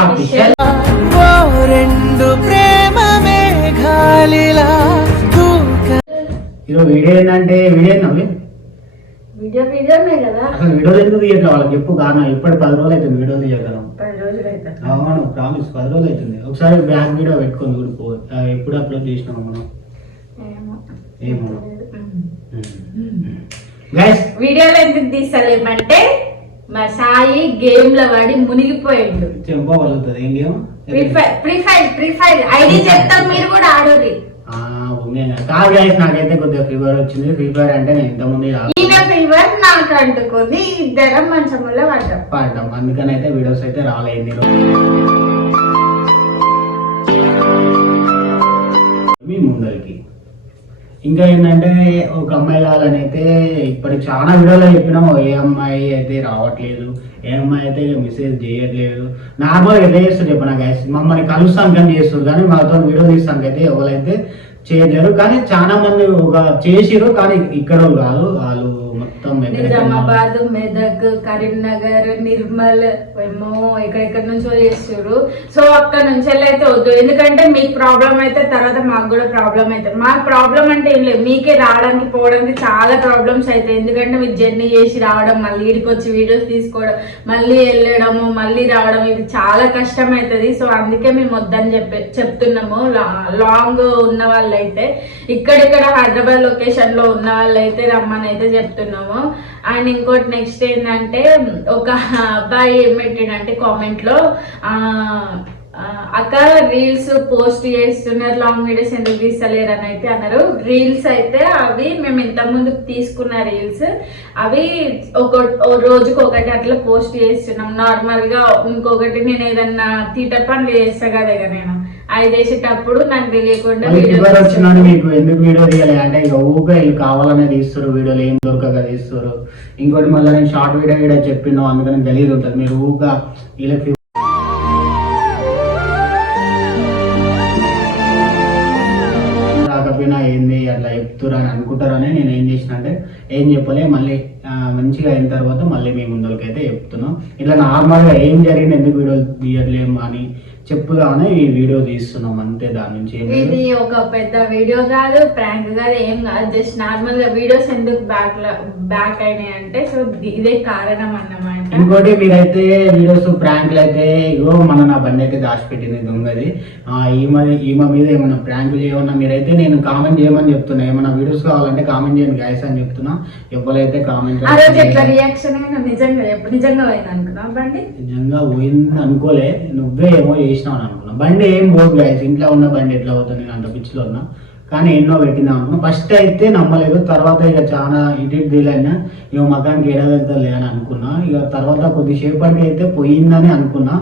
Official. ఈరోజు video ఏంటంటే వీడియోనే కదా. అసలు వీడియోలు ఎందుకు తీయట్లేదు వాళ్ళకి చెప్పు కారణం. ఇప్పటి 10 రోజులు అవుతుంది వీడియో తీయగలం. 10 రోజులు అయితే అవును ప్రామిస్ 10 రోజులు అవుతుంది. ఒకసారి బ్యాక్ వీడియో పెట్టుకొని చూడిపో. ఎప్పుడు అప్లోడ్ చేసినాము మనం ఏమో గైస్. వీడియోలో ఎందుకు తీస్తలేమంటే మా సాయి గేమ్ లో వాడి మునిగిపోయిండు. చెప్పగలుగుతుంది ఏం గేమ్? ఫ్రీ ఫైర్ ఐడి చెప్తాం, మీరు కూడా ఆడోరి. కాదు గైస్, నాకైతే కొద్దిగా ఫీవర్ వచ్చింది. ఫ్రీ ఫైర్ అంటే నేను ఇంతకుముందు ఈయన ఫీవర్ నాకు అంటుకుంది, ఇద్దరం మంచంలో పడ్డాం. అందుకని అయితే వీడియోస్ అయితే రాలేదు మీ ముందరికి. ఇంకా ఏంటంటే ఒక అమ్మాయి కావాలని అయితే ఇప్పటికి చాలా వీడియోలో చెప్పినాం. ఏ అమ్మాయి అయితే రావట్లేదు, ఏ అమ్మాయి అయితే మెసేజ్ చేయట్లేదు. నార్మల్గా ఎట్లా చేస్తారు చెప్పిన గైస్, మమ్మల్ని కలుస్తాను కానీ చేస్తారు కానీ మాతో వీడియో తీస్తానికి అయితే ఎవరైతే చేయలేరు. కానీ చాలా మంది ఒక చేసిరు కానీ ఇక్కడ కాదు, వాళ్ళు మొత్తం నిజామాబాద్, మెదక్, కరీంనగర్, నిర్మల్ ఏమో ఎక్కడెక్కడ నుంచో చేస్తారు. సో అక్కడ నుంచి అయితే వద్దు, ఎందుకంటే మీకు ప్రాబ్లం అయితే తర్వాత మాకు కూడా ప్రాబ్లం అవుతుంది. మాకు ప్రాబ్లం అంటే ఏం లేదు, మీకే రావడానికి పోవడానికి చాలా ప్రాబ్లమ్స్ అవుతాయి. ఎందుకంటే మీరు జర్నీ చేసి రావడం, మళ్ళీ ఇడికి వచ్చి వీడియోస్ తీసుకోవడం, మళ్ళీ వెళ్ళడము, మళ్ళీ రావడం, ఇది చాలా కష్టం అవుతుంది. సో అందుకే మేము వద్దని చెప్తున్నాము. లాంగ్ ఉన్న వాళ్ళైతే, ఇక్కడిక్కడ హైదరాబాద్ లొకేషన్ లో ఉన్న వాళ్ళైతే రమ్మని అయితే చెప్తున్నాము. అండ్ ఇంకోటి నెక్స్ట్ ఏంటంటే, ఒక అబ్బాయి ఏం పెట్టిండంటే కామెంట్ లో, అక్క రీల్స్ పోస్ట్ చేస్తున్నారు, లాంగ్ వీడియోస్ ఎందుకు తీస్తలేరు అని అయితే అన్నారు. రీల్స్ అయితే అవి మేము ఇంత ముందు తీసుకున్న రీల్స్, అవి రోజుకి ఒకటి అట్లా పోస్ట్ చేస్తున్నాం నార్మల్ గా. ఇంకొకటి నేను ఏదన్నా థియేటర్ పనులు చేస్తా కదా, ఇక నేను అది చేసేటప్పుడు నాకు తెలియకుండా వచ్చినాను. మీకు ఎందుకు వీడియో తీయాలి అంటే ఇక ఊగా వీళ్ళు కావాలనే తీస్తారు, వీడియోలు ఏం దొరకగా తీస్తారు. ఇంకోటి మళ్ళీ నేను షార్ట్ వీడియో చెప్పినాం, అందుకని గలీజ్ ఉంటుంది. మీరు ఊగా వీళ్ళకి రాకపోయినా ఏంది అట్లా చెప్తారు అని అనుకుంటారని నేను ఏం చేసిన అంటే ఏం చెప్పలే. మళ్ళీ మంచిగా అయిన తర్వాత మళ్ళీ మీ ముందరికైతే చెప్తున్నాం. ఇట్లా నార్మల్గా ఏం జరిగింది, ఎందుకు వీడియో తీయట్లేము అని చెప్పుదామని ఈ వీడియో తీస్తున్నాం అంతే. దాని నుంచి ఇది ఒక పెద్ద వీడియో కాదు, ప్రాంక్ కాదు, ఏం కాదు. జస్ట్ నార్మల్ గా వీడియోస్ ఎందుకు బ్యాక్ అయినాయి అంటే సో ఇదే కారణం అన్నమాట. ఇంకోటి మీరైతే వీడియోస్ ప్రాంక్లు అయితే ఇగో నా బండి అయితే దాచిపెట్టింది దొంగది. ఈమె మీద ఏమన్నా ప్రాంకులు ఏమన్నా మీరైతే నేను కామెంట్ చేయమని చెప్తున్నా. ఏమన్నా వీడియోస్ కావాలంటే కామెంట్ చేయండి గైస్ అని చెప్తున్నా. ఎవరైతే కామెంట్ రియాక్షన్ నిజంగా పోయింది అనుకున్నా, బండి నిజంగా పోయింది అనుకోలే, నువ్వే ఏమో చేసినావు అని అనుకున్నా. బండి ఏం పోదు గైస్, ఇంట్లో ఉన్న బండి ఎట్లా పోతుంది, నేను అంత పిచ్చిలో ఉన్నా. కానీ ఎన్నో పెట్టిందాం అనుకున్నా. ఫస్ట్ అయితే నమ్మలేదు, తర్వాత ఇక చాలా ఇటు వీలైనా ఇక మకానికి ఏడా వెళ్తాలే అని అనుకున్నా. ఇక తర్వాత కొద్దిసేపటికి అయితే పోయిందని అనుకున్నా.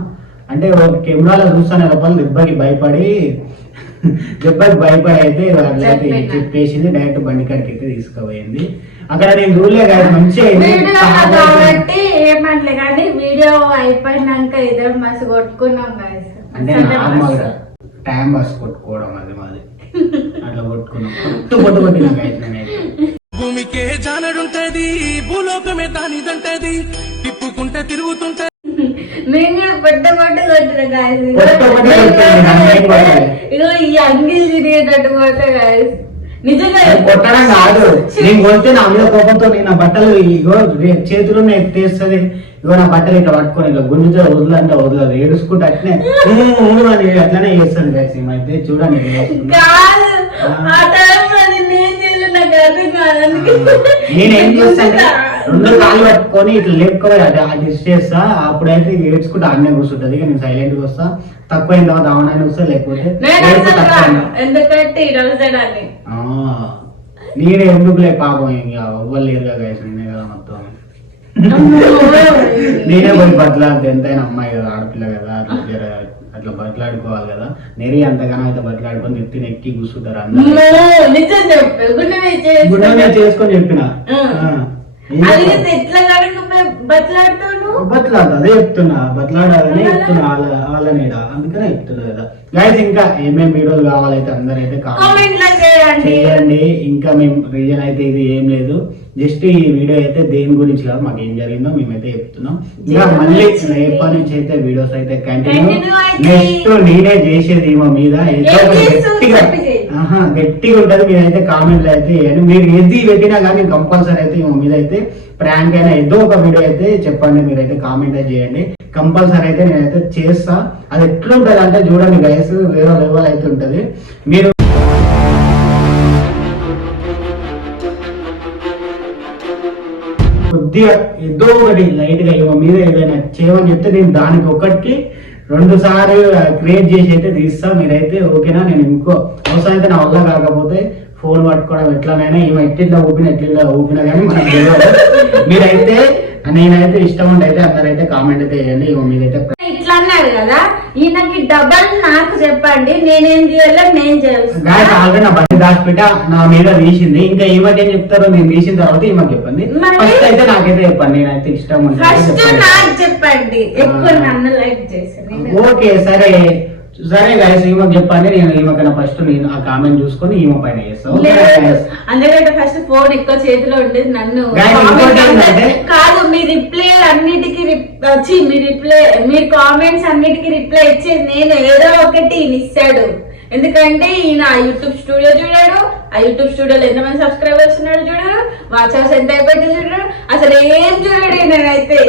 అంటే కెమెరాలో చూస్తానే రూపాయలు దెబ్బకి భయపడి అయితే అట్లయితే చెప్పేసింది. డైరెక్ట్ బండి కాడికి అయితే తీసుకుపోయింది. అక్కడ నేను చూడలే కదా, మంచిగా ఏమంటలే కానీ వీడియో అయిపోయినాక ఇద్దరు మస్తు కొట్టుకున్నాం. అంటే నార్మల్ గా టైం పాస్ కొట్టుకోవడం అది మాది, అట్లా కొట్టుకున్నాం. కొట్టినాం నేనైతే. భూమికే జానడుంటది, భూలోకమే దానిదంటది, తిప్పుకుంటే తిరుగుతుంటది. మేము కూడా పొట్ట కొట్టిన గాయస్, ఇగో ఈ అంగిల్ తిరిగేటట్టు కొట్ట గాయస్. నిజంగా కొట్టడం కాదు, నేను కొడితే నా మీద కోపంతో నా బట్టలు ఇగో చేతులు ఎత్తేస్తుంది. ఇగో నా బట్టలు ఇట్లా పట్టుకొని ఇట్లా గుంజుతో వదలంటే వదలదు, ఏడుచుకుంటే అట్నే అని అట్లనే చేస్తాను గైస్. అయితే చూడండి నేనేం చేస్తాను, 2 కాళ్ళు పట్టుకొని ఇట్లా లేపుకోవాలి అది చేస్తా. అప్పుడైతే ఏడ్చుకుంటే అన్నీ కూర్చుంటది. నేను సైలెంట్ గా వస్తా, తక్కువైన తర్వాత అవనాన్ని వస్తా, లేకపోతే నేనే ఎందుకులే పాపం ఇంకా ఎవ్వరు లేరుగా గైస్, నేనే కదా మొత్తం. నేనే పోయి బట్లాడితే ఎంతైనా అమ్మాయి కదా, ఆడపిల్ల కదా, అట్లా బట్లాడుకోవాలి కదా. నేనే అంతగానో అయితే బట్లాడుకొని ఎత్తిని ఎక్కి కూర్చుంటారు అందరూ. గుండె చేసుకొని చెప్పిన బట్లాడతా, అదే చెప్తున్నా, బట్లాడాలని చెప్తున్నా వాళ్ళని, అందుకనే చెప్తున్నా కదా గైస్. ఇంకా ఏమేమి వీడియోలు కావాలైతే అందరైతే కామెంట్ చేయండి. ఇంకా మేము రీజన్ అయితే ఇది ఏం లేదు, జస్ట్ ఈ వీడియో అయితే దేని గురించి కాదు, మాకు ఏం జరిగిందో మేమైతే చెప్తున్నాం. ఇంకా మళ్ళీ ఎప్పటి నుంచి అయితే వీడియోస్ అయితే కంటిన్యూ. నెక్స్ట్ నేనే చేసేది ఈమె మీద ఏదో గట్టిగా ఉంటది. మీరైతే కామెంట్లు అయితే చేయండి. మీరు ఏది పెట్టినా కానీ కంపల్సరీ అయితే ఈమె మీద అయితే ప్రాంక్ అయినా ఏదో ఒక వీడియో అయితే చెప్పండి. మీరైతే కామెంట్ అయితే చేయండి. కంపల్సరీ అయితే నేనైతే చేస్తా. అది ఎట్లుంటది అంటే చూడండి గైస్, వేరే లెవెల్ అయితే ఉంటది. మీరు కొద్దిగా ఏదో ఒకటి లైట్ గా ఇవ్వ మీద ఏదైనా చేయమని చెప్తే నేను దానికి ఒకటికి 2 సార్లు క్రియేట్ చేసి అయితే తీస్తా. మీరైతే ఓకేనా? నేను ఇంకో అవసరం అయితే నా వల్ల కాకపోతే ఫోన్ పట్టుకోవడం ఎట్లానైనా ఈమె ఎట్లా ఊపినా కానీ మనకు తెలియదు. మీరైతే నేనైతే ఇష్టం ఉంటే అయితే అందరైతే కామెంట్ అయితే చేయండి. ఈమె మీదైతే ఇట్లా అన్నారు కదా, ఈయనకి డబల్ నాకు చెప్పండి, నేనేం చేయాలో నేను చేస్తాను. ఆల్రెడీ నా బండి దాచిపెట్ట నా మీద తీసింది. ఇంకా ఈమెకి ఏం చెప్తారో నేను తీసిన తర్వాత ఈమెకి చెప్పండి. ఫస్ట్ అయితే నాకైతే చెప్పండి, నేనైతే ఇష్టం ఉంటే ఫస్ట్ నాకు చెప్పండి. ఎక్కువ నన్ను లైక్ చేసి ఓకే సరే గైస్, ఈమెకి చెప్పండి. నేను ఈమెకన్నా ఫస్ట్ నేను ఆ కామెంట్ చూసుకొని ఈమె పైన చేస్తాను. అందుకంటే ఫస్ట్ ఫోన్ ఎక్కువ చేతిలో ఉండేది నన్ను కాదు. మీ రిప్లై అన్నిటికీ మీ కామెంట్స్ అన్నిటికీ రిప్లై ఇచ్చేది నేను. ఏదో ఒకటి ఇస్తాడు. ఎందుకంటే ఈయన యూట్యూబ్ స్టూడియో చూడాడు, ఆ యూట్యూబ్ స్టూడియోలో ఎంతమంది సబ్స్క్రైబర్స్ ఉన్నాడు చూడరు, వాచ్ అవర్స్ ఎంత అయిపోయింది చూడరు, అసలు ఏం చూడడు. నేనైతే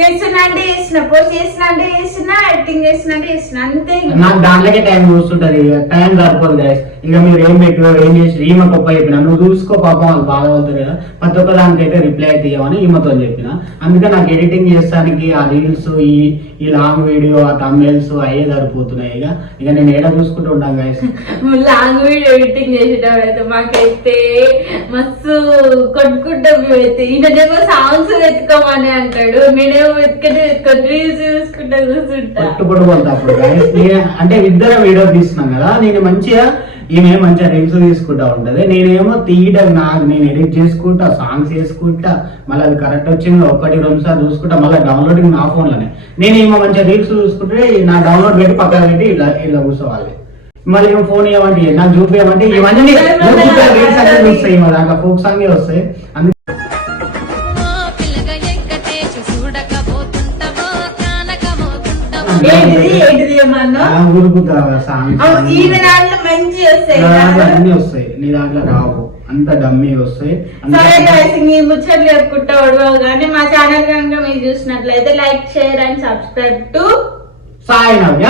చేస్తున్నా అంటే చేస్తున్నా, పోస్ట్ చేస్తున్నా అంటే చేస్తున్నా, యాక్టింగ్ చేస్తున్నా అంటే చేస్తున్నా, అంతే. నాకు దాంట్లోకే టైం చూస్తుంటది, టైం సరిపోదు గైస్. ఇక మీరు ఏం పెట్టు ఏం చేసి ఈమె గొప్ప చెప్పిన, నువ్వు చూసుకో పాపం వాళ్ళు బాగా అవుతారు కదా, ప్రతి ఒక్క దానికైతే రిప్లై అయితే ఇవ్వమని ఈమెతో చెప్పిన. అందుకే నాకు ఎడిటింగ్ చేస్తానికి ఆ రీల్స్ ఈ లాంగ్ వీడియో ఆ థంబ్నెయిల్స్ అయ్యే సరిపోతున్నాయి. ఇక నేను ఏడా చూసుకుంటూ ఉంటాను గైస్. లాంగ్ వీడియో ఎడిటింగ్ చేసేటప్పుడు అయితే మాకైతే మస్తు కొట్టుకుంటాం. మేమైతే ఈయన సాంగ్స్ వెతుకోమని అంటాడు, నేనేమో పట్టుబడిపోతా అప్పుడు గైస్. అంటే ఇద్దరు వీడియో తీస్తున్నాం కదా, నేను మంచిగా ఈమె మంచిగా రీల్స్ తీసుకుంటా ఉంటది, నేనేమో తీయడం నేను ఎడిట్ చేసుకుంటా, సాంగ్స్ వేసుకుంటా, మళ్ళీ అది కరెక్ట్ వచ్చింది 1-2 సార్లు చూసుకుంటా, మళ్ళీ డౌన్లోడింగ్ నా ఫోన్ లోనే. నేను ఏమో మంచిగా రీల్స్ చూసుకుంటే నా డౌన్లోడ్ పెట్టి పక్కన పెట్టి ఇలా కూర్చోవాలి. మళ్ళీ ఏమో ఫోన్ ఇవ్వమంటే నాకు చూపించమంటే ఇవన్నీ రీల్స్ అన్నీ చూస్తాయి, మా దాంట్లో ఫోక్ సాంగే వస్తాయి. అందుకే అన్ని వస్తాయి, నీ దాంట్లో రావు, అంత డమ్మీ వస్తాయి. ముచ్చట్లు చెప్పుకుంటా ఉడవవు. కానీ మా ఛానల్ కనుక మీరు చూసినట్లయితే like, share and subscribe to Sai Navya.